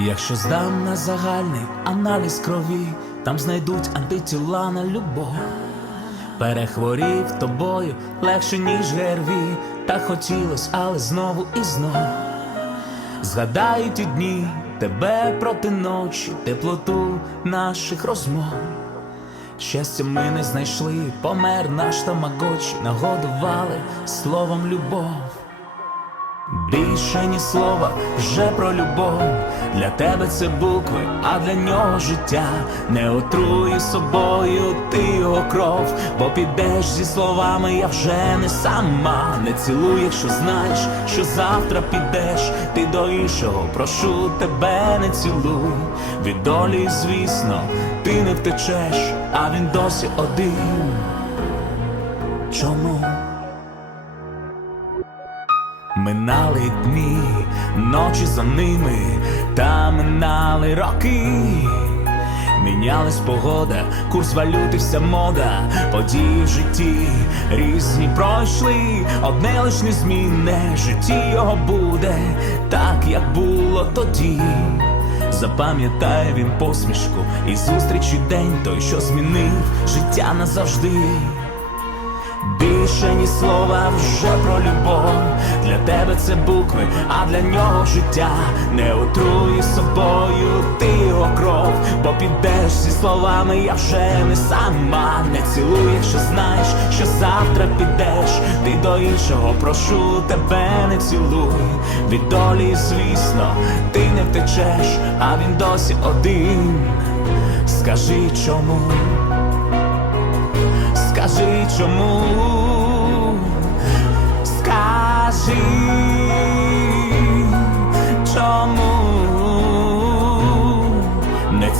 Якщо здам на загальний аналіз крові, там знайдуть антитіла на любов. Перехворів тобою легше, ніж ГРВІ, так хотілось, але знову і знов. Згадаю ті дні тебе проти ночі, теплоту наших розмов. Щастя ми не знайшли, помер наш тамагочі, нагодували словом любов. Більше ні слова вже про любов. Для тебе це букви, а для нього життя. Не отруй собою ти його кров, бо підеш зі словами, я вже не сама. Не цілуй, якщо знаєш, що завтра підеш. Ти до іншого, прошу тебе, не цілуй. Від долі, звісно, ти не втечеш, а він досі один. Чому? Минали дні, ночі за ними, та минали роки. Мінялась погода, курс валюти, вся мода, події в житті різні пройшли, одне лиш незмінне, житті його буде, так як було тоді. Запам'ятає він посмішку і зустрічі день той, що змінив життя назавжди. Більше ні слова вже про любов. Для тебе це букви, а для нього життя. Не отруй собою ти його кров, бо підеш зі словами, я вже не сама. Не цілуй, якщо знаєш, що завтра підеш. Ти до іншого, прошу тебе, не цілуй. Від долі, звісно, ти не втечеш, а він досі один. Скажи чому. Скажи чому,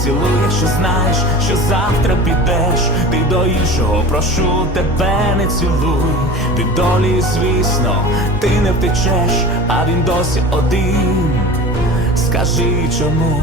не що знаєш, що завтра підеш, ти до іншого, прошу тебе, не цілуй, ти долі, звісно, ти не втечеш, а він досі один. Скажи чому.